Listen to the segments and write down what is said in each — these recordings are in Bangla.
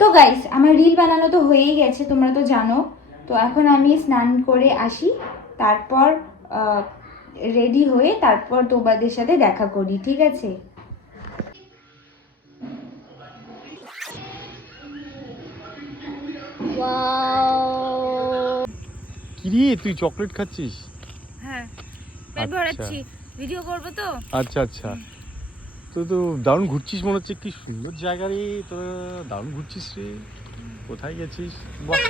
তো গাইস আমার রিল বানানো তো হয়েই গেছে, তোমরা তো জানো। তো এখন আমি স্নান করে আসি, তারপর রেডি হয়ে তারপর তোমাদের সাথে দেখা করি, ঠিক আছে? কিরে তুই চকলেট খাচ্ছিস? হ্যাঁ, পেট ভরাচ্ছি, ভিডিও করব তো। আচ্ছা আচ্ছা, তো দারুণ ঘুরছিস মনে হচ্ছে। কি সুন্দর জায়গা রে, তোরা দারুণ ঘুরছিস রে। কোথায় গেছিস? বাহ,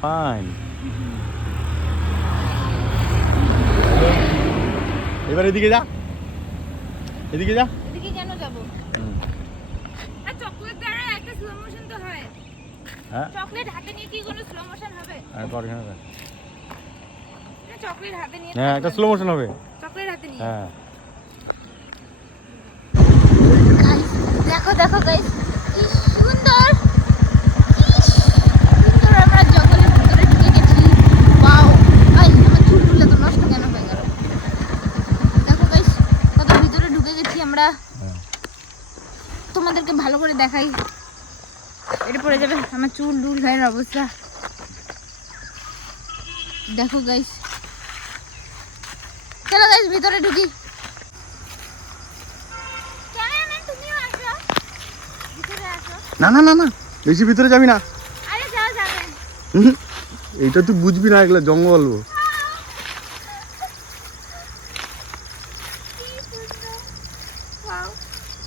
ফাইন। এবার এদিকে যা, এদিকে যা। এদিকে কেন যাব? আর চকলেট দ্বারা একটা স্লো মোশন তো হয়। হ্যাঁ, চকলেট হাতে নিয়ে কি কোনো স্লো মোশন হবে? আর কর এখানে দেখ। না, চকলেট হাতে নিয়ে। হ্যাঁ, একটা স্লো মোশন হবে। চকলেট হাতে নিয়ে। হ্যাঁ, দেখো দেখো গাইস, কি সুন্দর, কি সুন্দর আমরা জঙ্গলের ভিতরে ঢুকে গেছি। ওয়াও, ভাই আমার চুলগুলো তো নষ্ট কেন হয়ে গেল? দেখো গাইস, কত ভিতরে ঢুকে গেছি আমরা। তোমাদেরকে ভালো করে দেখাই, এটা পড়ে যাবে আমার চুল ডুল হয়ে অবস্থা। দেখো গাইস, চলো গাইস ভিতরে ঢুকি। না না না না, বেশি ভিতরে যাবি না। আরে যাও যাবে। এইটা তুই বুঝবি না, এগুলো জঙ্গল।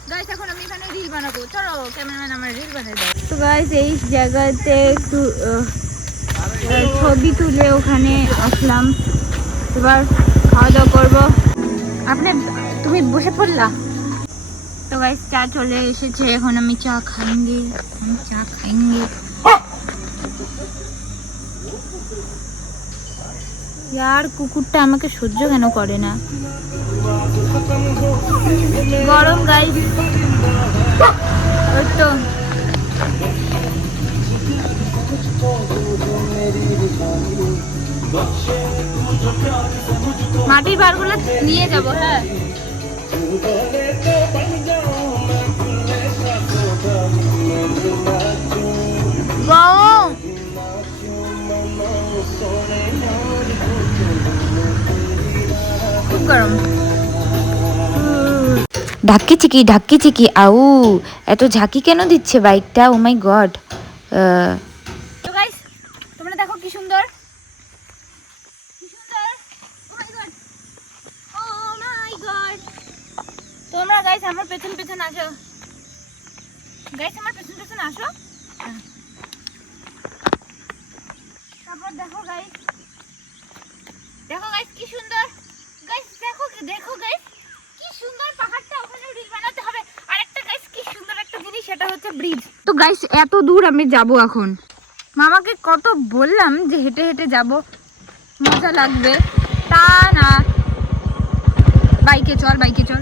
গাইস এখন আমি এখানে রিল বানাবো, চলো ক্যামেরাম্যান আমার রিল বানিয়ে দাও। তো গাইস এই জায়গাতে একটু ছবি তুলে ওখানে আসলাম, এবার খাওয়া দাওয়া করবো। তুমি বসে পড়লা? তো গাইস চা চলে এসেছে, এখন আমি চা খাইঙ্গে। यार কুকুরটা আমাকে সহ্য কেন করে না? গরম গাইস, ওই তো মাটির বারগুলো নিয়ে যাবো। হ্যাঁ, গরম খুব গরম। ঢাক্কি চিকি আউ, এত ঝাঁকি কেন দিচ্ছে বাইকটা? ও মাই গড। তো গাইস তোমরা দেখো কি সুন্দর, কি সুন্দর। ও মাই গড, ও মাই গড। তোমরা গাইস আমার পেছন পেছন আসো, গাইস আমার পেছন পেছন আসো। তারপর দেখো গাইস, দেখো গাইস কি সুন্দর। গাইস দেখো দেখো গাইস কি সুন্দর পাহাড়টা, ওখানে রিল বানাতে হবে। আর একটা গাইস কি সুন্দর একটা জিনিস, সেটা হচ্ছে ব্রিজ। তো গাইস এত দূর আমি যাব এখন, মামাকে কত বললাম যে হেঁটে হেঁটে যাব, মজা লাগবে, তা না, বাইকে চল বাইকে চল।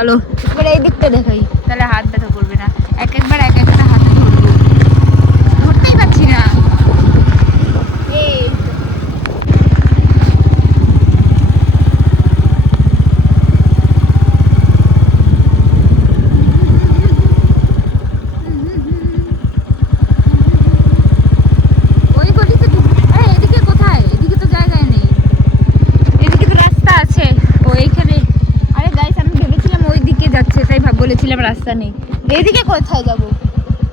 চলো এবার এই দিকটা দেখাই, তাহলে হাত ব্যথা করবে না। একবার এক একটা হাতে ধরবো, ধরতেই পারছি না। এই তো। ওই গলিতে আরে এদিকে কোথায়? এদিকে তো জায়গায় নেই, এদিকে তো রাস্তা আছে। ও এইখানে। আরে গাইস আমি ভেবেছিলাম ওই দিকে যাচ্ছে, তাই বলেছিলাম রাস্তা নেই। এদিকে কোথায় যাব?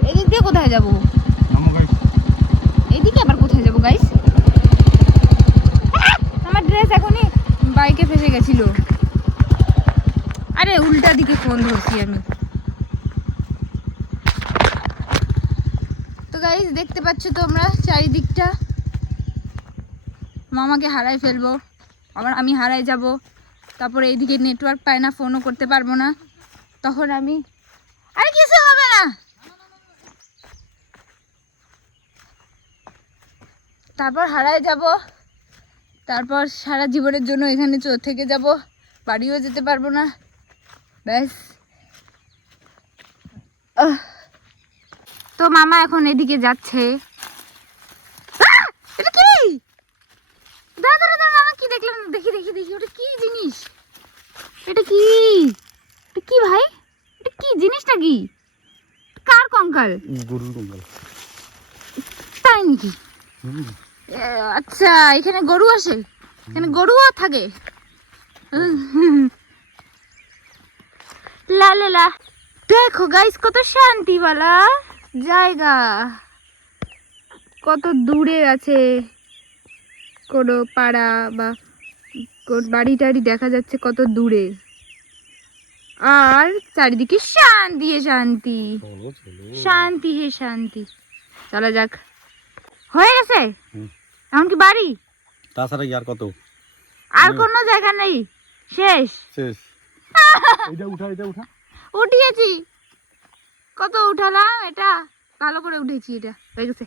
এদিক দিয়ে কোথায় যাব? এদিকে আবার কোথায় যাব গাইস? আমার ড্রেস এখনই বাইকে ফেসে গেছিল। আরে উল্টা দিকে ফোন ধরছি আমি। তো গাইস দেখতে পাচ্ছ তোমরা চারিদিকটা। মামাকে হারাই ফেলবো, আবার আমি হারাই যাব। তারপরে এইদিকে নেটওয়ার্ক পায় না, ফোনও করতে পারবো না। তখন আমি আরে কিছু হবে না। তারপর হারাই যাব, তারপর সারা জীবনের জন্য এখানে থেকে যাব, বাড়িও যেতে পারবো না। ব্যাস। তো মামা এখন এদিকে যাচ্ছে। এটা কি? দাঁড়া দাঁড়া দাঁড়া, মামা কি দেখলাম? দেখি দেখি দেখি, ওটা কি জিনিস? এটা কি? এটা কি ভাই? এটা কি জিনিসটা? কি কার কঙ্কাল? গরুর কঙ্কাল। তাই নাকি? আচ্ছা, এখানে গরু আসে? এখানে গরুও থাকে? লা লা লা। দেখো গাইস কত শান্তিওয়ালা জায়গা, কত দূরে আছে কোনো পাড়া বা বাড়ি টাড়ি দেখা যাচ্ছে কত দূরে, আর চারিদিকে শান্তি হে শান্তি, শান্তি হে শান্তি। চলো যাক, হয়ে গেছে এমনকি বাড়ি, তাছাড়া কি আর কত? আর কোনো জায়গা নেই, শেষ শেষ। এটা উঠা, এটা উঠা। উঠিয়েছি, কত উঠালাম, এটা ভালো করে উঠেছি, এটা হয়ে গেছে।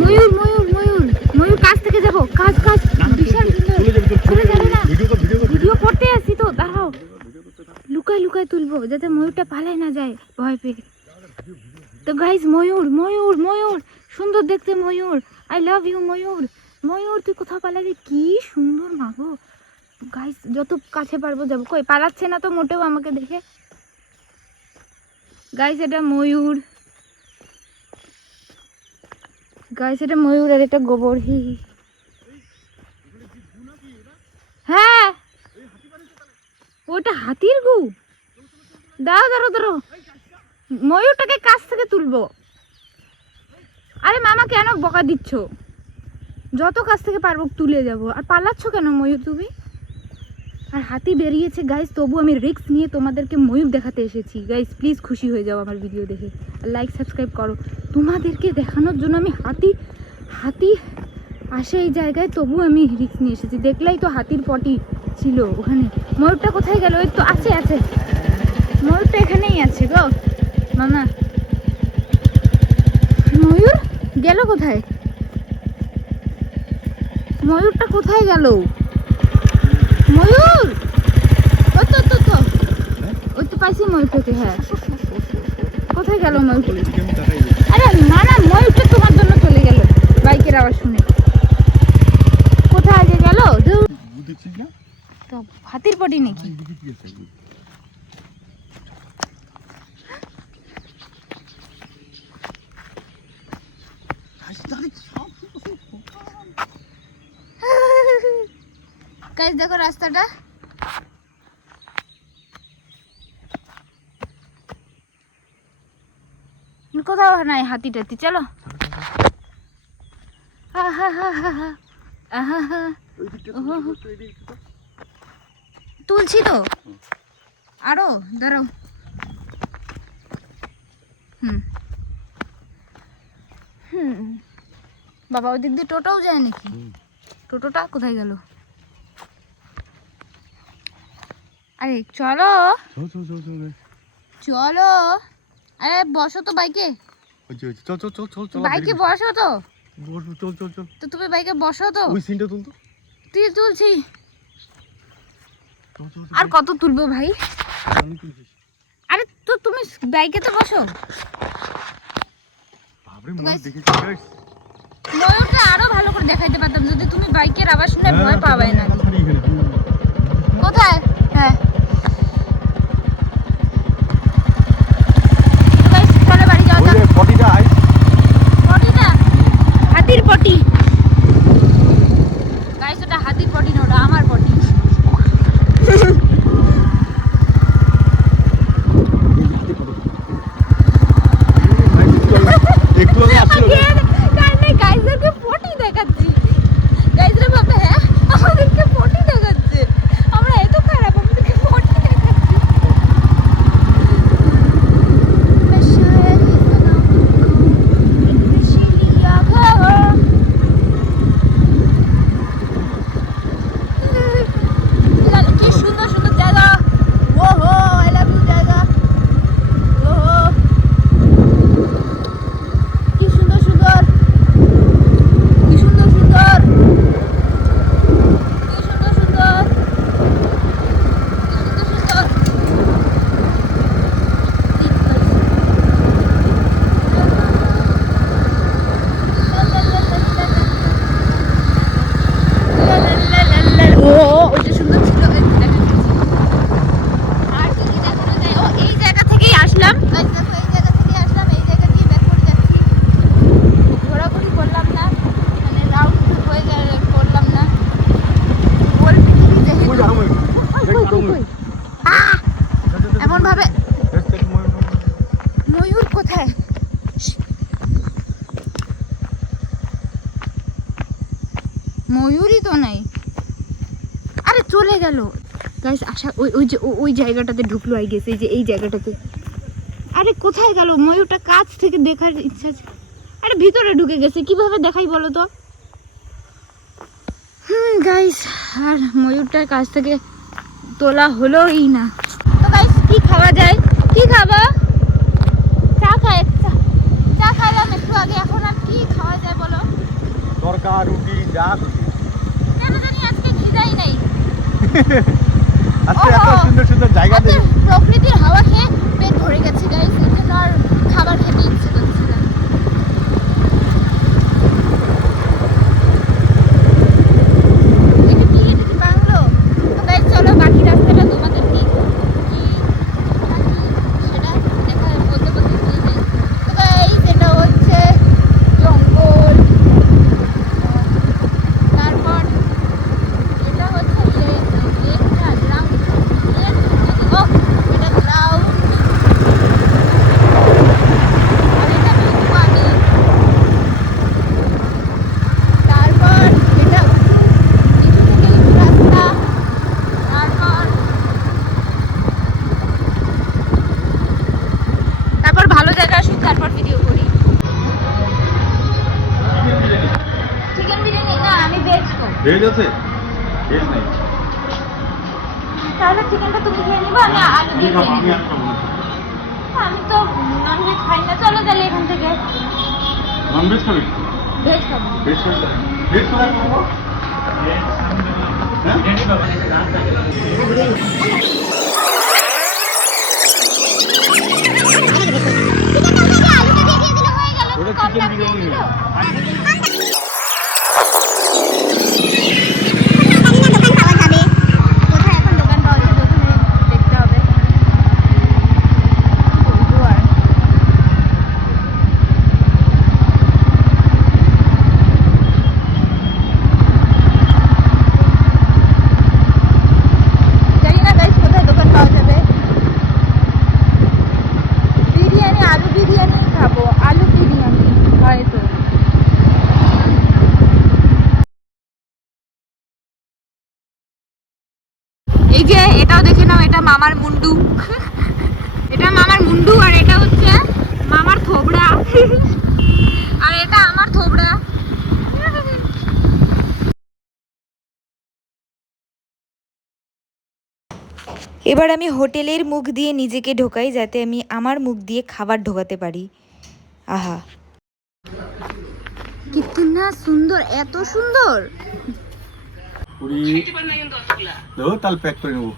ময়ূর ময়ূর ময়ূর ময়ূর, কাছ থেকে যাবো, কাজ কাজ বিশাল সুন্দর। চলে যাবে না, ভিডিও করতে আসছি তো, দাঁড়াও লুকায় লুকায় তুলবো যাতে ময়ূরটা পালায় না যায় ভয় পেয়ে। তো গাইস ময়ূর ময়ূর ময়ূর, সুন্দর দেখতে ময়ূর, আই লাভ ইউ ময়ূর। ময়ূর তুই কোথাও পালাবি, কি সুন্দর মাগো। গাইস যত কাছে পারবো যাবো। কই পালাচ্ছে না তো মোটেও আমাকে দেখে। গাইস এটা ময়ূর, গাইস এটা ময়ূর আর এটা গোবর। হি হ্যাঁ, ওটা হাতির গু। দাঁড়াও দাঁড়াও দাঁড়াও, ময়ূরটাকে কাছ থেকে তুলবো। আরে মামা কেন বকা দিচ্ছ? যত কাছ থেকে পারবো তুলে যাব। আর পালাচ্ছ কেন ময়ূর তুমি? আর হাতি বেরিয়েছে গাইস, তবু আমি রিস্ক নিয়ে তোমাদেরকে ময়ূর দেখাতে এসেছি। গাইস প্লিজ খুশি হয়ে যাও আমার ভিডিও দেখে, আর লাইক সাবস্ক্রাইব করো। তোমাদেরকে দেখানোর জন্য আমি হাতি আসে এই জায়গায়, তবু আমি রিস্ক নিয়ে এসেছি। দেখলেই তো হাতির পটি ছিল ওখানে। ময়ূরটা কোথায় গেল? ওই তো আছে আছে, ময়ূরটা এখানেই আছে গো মামা। ময়ূর গেল কোথায়? ময়ূরটা কোথায় গেল? ময়ূর ওই তো তো তো, ওই তো পাইছি ময়ূরটাকে। হ্যাঁ কোথায় গেল ময়ূর? আরে না না, ময়ূরটা তোমার জন্য চলে গেল বাইকের আওয়াজ শুনে। কোথায় যে গেল? তো হাতির পটি নাকি? গাইস দেখো রাস্তাটা, কোথাও নাই হাতি টাতি। চলো তুলছি তো আরো, দাঁড়াও। বাবা ওই দিক দিয়ে টোটোও যায় নাকি? টোটোটা কোথায় গেল? আরে চলো চলো, আরে বসো তো বাইকে, বাইকে বসো তো। তো তুমি বাইকে বসো তো। তুই তুলছি, আর কত তুলবো ভাই? আরে তো তুমি বাইকে তো বসো। বাপরে ময়ূর দেখেছি গাইস। ময়ূরটা আরো ভালো করে দেখাইতে পারতাম যদি তুমি বাইকের আওয়াজ শুনে ভয় পাবে না। কোথায়? হ্যাঁ গাইস চলো বাড়ি যাওয়া যাক। ওই পটিটা আই পটিটা হাতির পটি গাইস, ওটা হাতির পটি না, ওটা আমার পটি। একটু আগে আসছিল গাইসদেরকে পটি দেখাচ্ছি। গাইসরা ভাবে হ্যাঁ আমাদেরকে পটি দেখাচ্ছে, আমরা এত খারাপ, আমাদেরকে পটি দেখাচ্ছি। কি সুন্দর সুন্দর জায়গা। ওহো আই লাভ ইউ জায়গা। ওহো কি সুন্দর সুন্দর, কি সুন্দর সুন্দর, কি সুন্দর সুন্দর, কি সুন্দর সুন্দর। ও ওটা সুন্দর ছিল, এই দেখা গেছে। আর কি কি দেখানো যায়? ও এই জায়গা থেকেই আসলাম। গাইস দেখো এই জায়গা থেকেই আসলাম, এই জায়গা দিয়ে ব্যাক করে যাচ্ছি। ঘোরাঘুরি করলাম না, মানে রাউন্ড হয়ে গেল করলাম না। গোল পৃথিবী দেখে ওই যাও ময়ূর এমন ভাবে ময়ূর কোথায়? ময়ূরই তো নাই। আরে চলে গেল গাইস। আশা ওই যে ওই জায়গাটাতে ঢুকলো, আই গেছে এই যে এই জায়গাটাতে। আরে কোথায় গেল ময়ূরটা? কাছ থেকে দেখার ইচ্ছা আছে। আরে ভিতরে ঢুকে গেছে, কিভাবে দেখাই বলো তো? গাইস আর ময়ূরটার কাছ থেকে তোলা হলোই না। তো গাইস কি খাওয়া যায়? কি খাবো? চা খাই, চা খাইলাম একটু আগে, এখন আর কি খাওয়া যায় বলো? তরকা রুটি যা খুশি। কেন জানি আজকে খিদাই নাই। আজকে এত সুন্দর সুন্দর জায়গা আজকে দেখি। প্রকৃতির হাওয়া খেয়ে পেট ভরে গেছে গাইস, এর জন্য আর খাবার খেতে ইচ্ছে করছে না। এটা কি বাংলো? তো গাইস চলো বাকি রাস্তাটা তোমাদের কি সেটা দেখা বলতে বলতে চলে যাই। তো গাইস এটা হচ্ছে জঙ্গল, তারপর এটা হচ্ছে লেকটা গ্রাউন্ড, ও এটা গ্রাউন্ড, আর এটা পানি, তারপর এটা উঁচু, নিচু থেকে উঁচু রাস্তা, তারপর ভালো জায়গা আসুক, তারপর ভিডিও করি। চিকেন বিরিয়ানি না, আমি ভেজ খাবো। ভেজ আছে? ভেজ নাই। তাহলে চিকেনটা তুমি খেয়ে নিবো, আমি আলু দিয়ে খেয়ে আমি নিবো। আর খাবো না। আমি তো নন ভেজ খাই না, চলো তাহলে এখান থেকে নন ভেজ খাবি? ভেজ খাবো। ভেজ খাবি? ভেজ কোথায় খাবো? ওটা চিকেন বিরিয়ানি না। কোথায় এখন দোকান পাওয়া যাবে ওখানে দেখতে হবে। বলবো আর জানি না গাইস কোথায় দোকান পাওয়া যাবে। বিরিয়ানি, আলু বিরিয়ানি খাবো, আলু বিরিয়ানি হয়তো। এই যে এটাও দেখে নাও, এটা মামার মুন্ডু। এটা মামার মুন্ডু, আর এটা হচ্ছে মামার থোবড়া, আর এটা আমার থোবড়া। এবার আমি হোটেলের মুখ দিয়ে নিজেকে ঢোকাই যাতে আমি আমার মুখ দিয়ে খাবার ঢোকাতে পারি। আহা কিতনা সুন্দর, এত সুন্দর। পুরি দেবো, তাহলে প্যাক করে নেবো।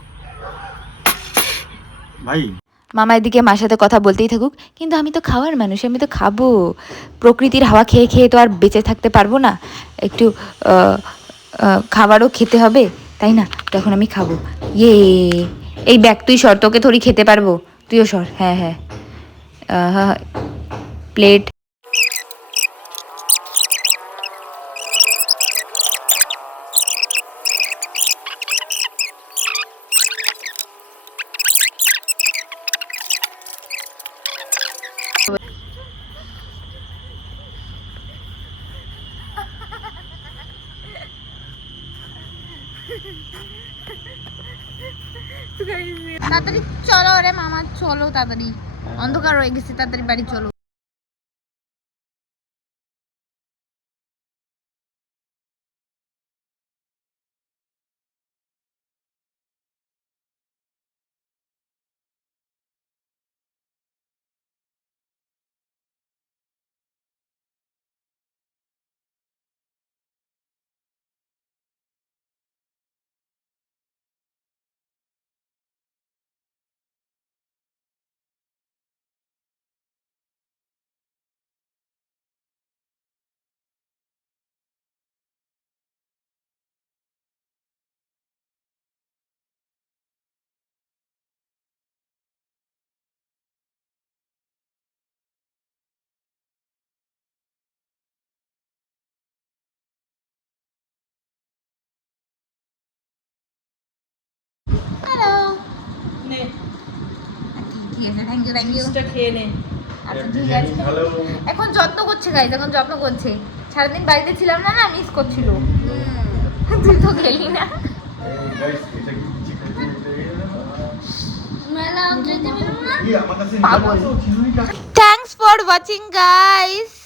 ভাই মামা এদিকে মার সাথে কথা বলতেই থাকুক, কিন্তু আমি তো খাওয়ার মানুষ, আমি তো খাবো। প্রকৃতির হাওয়া খেয়ে খেয়ে তো আর বেঁচে থাকতে পারবো না, একটু খাবারও খেতে হবে, তাই না? তখন আমি খাবো। ইয়ে, এই ব্যাগ তুই সর, তোকে থোড়ি খেতে পারবো, তুইও সর। হ্যাঁ হ্যাঁ, প্লেট। তাড়াতাড়ি চলো রে মামা, চলো তাড়াতাড়ি, অন্ধকার হয়ে গেছে, তাড়াতাড়ি বাড়ি চলো। হ্যালো, ঠিক আছে, থ্যাংক ইউ থ্যাংক ইউ। আচ্ছা ঠিক আছে, এখন যত্ন করছে গাইজ, এখন যত্ন করছে। সারাদিন বাড়িতে ছিলাম না, না মিস করছিল। তুই তো গেলি না। Thanks for watching guys.